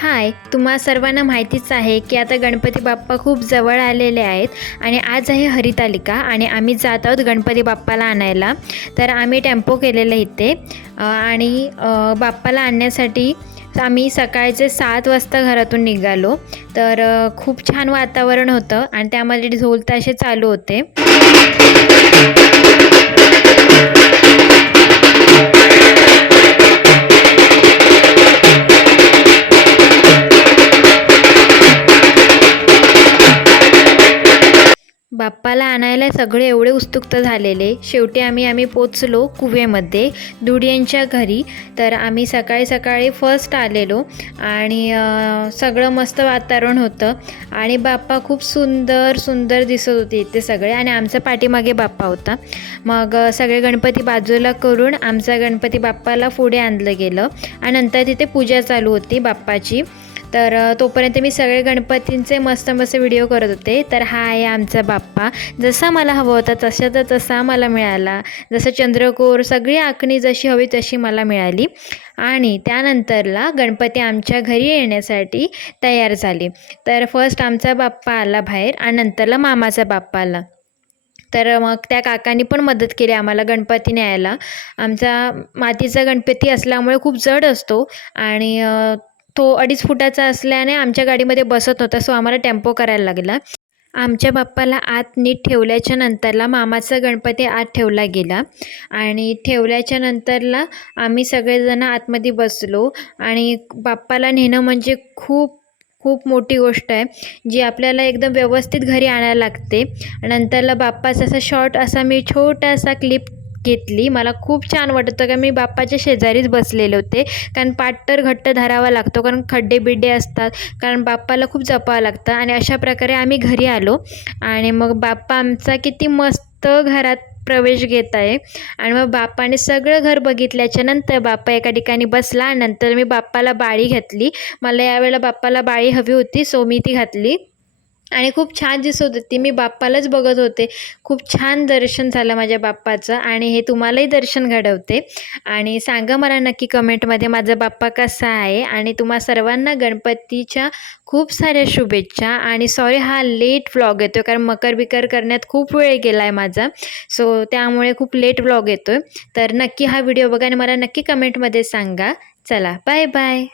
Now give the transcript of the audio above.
हाय, तुम्हा सर्वांना माहितीच आहे की आता गणपती बाप्पा खूप जवळ आलेले आहेत आणि आज आहे हरितालिका आणि आम्ही जात आहोत गणपती बाप्पाला आणायला. तर आम्ही टेम्पो केलेलं इथे आणि बाप्पाला आणण्यासाठी आम्ही सकाळचे 7 वाजता घरातून निघालो. तर खूप छान वातावरण होतं आणि त्यामध्ये ढोल ताशे चालू होते. बाप्पाला आणायला सगळे एवढे उत्सुक झालेले. शेवटी आम्ही पोचलो कुवेमध्ये दुडियांच्या घरी. तर आम्ही सकाळी सकाळी फर्स्ट आलेलो आणि सगळं मस्त वातावरण होतं आणि बाप्पा खूप सुंदर सुंदर दिसत होते इथे सगळे आणि आमच्या पाठीमागे बाप्पा होता. मग सगळे गणपती बाजूला करून आमचा गणपती बाप्पाला पुढे आणलं गेलं आणि नंतर तिथे पूजा चालू होती बाप्पाची. तर तोपर्यंत मी सगळे गणपतींचे मस्त मस्त व्हिडिओ करत होते. तर हा आहे आमचा बाप्पा. जसा मला हवा होता तसा मला मिळाला. जसं चंद्रकोर सगळी आखणी जशी हवी तशी मला मिळाली आणि त्यानंतरला गणपती आमच्या घरी येण्यासाठी तयार झाले. तर फर्स्ट आमचा बाप्पा आला बाहेर आणि नंतरला मामाचा बाप्पा आला. तर मग त्या काकांनी पण मदत केली आम्हाला गणपती न्यायला. आमचा मातीचा गणपती असल्यामुळे खूप जड असतो आणि तो 2.5 फुटाचा असल्याने आमच्या गाडीमध्ये बसत नव्हता. सो आम्हाला टेम्पो करायला लागला. आमच्या बाप्पाला आत नीट ठेवल्याच्या नंतरला मामाचा गणपती आत ठेवला गेला आणि ठेवल्याच्या नंतरला आम्ही सगळेजण आतमध्ये बसलो आणि बाप्पाला नेणं म्हणजे खूप खूप मोठी गोष्ट आहे, जी आपल्याला एकदम व्यवस्थित घरी आणायला लागते. नंतरला बाप्पाचा असा शॉर्ट असा मी छोटासा क्लिप घेतली. मला खूप छान वाटत होतं, का मी बाप्पाच्या शेजारीच बसलेले होते. कारण पाठ तर घट्ट धरावा लागतो, कारण खड्डे बिड्डे असतात, कारण बाप्पाला खूप जपावं लागतं. आणि अशा प्रकारे आम्ही घरी आलो आणि मग बाप्पा आमचा किती मस्त घरात प्रवेश घेत आहे. आणि मग बाप्पाने सगळं घर बघितल्याच्या नंतर बाप्पा एका ठिकाणी बसला. नंतर मी बाप्पाला बाळी घातली. मला यावेळेला बाप्पाला बाळी हवी होती, सो मी ती घातली आणि खूप छान दिसत होती. मी बाप्पालाच बघत होते. खूप छान दर्शन झालं माझ्या बाप्पाचं आणि हे तुम्हालाही दर्शन घडवते. आणि सांगा मला नक्की कमेंटमध्ये माझा बाप्पा कसा आहे. आणि तुम्हा सर्वांना गणपतीच्या खूप साऱ्या शुभेच्छा. आणि सॉरी हा लेट व्लॉग येतो, कारण मकर करण्यात खूप वेळ गेला आहे माझा, सो त्यामुळे खूप लेट व्लॉग येतो आहे. तर नक्की हा व्हिडिओ बघा आणि मला नक्की कमेंटमध्ये सांगा. चला, बाय बाय.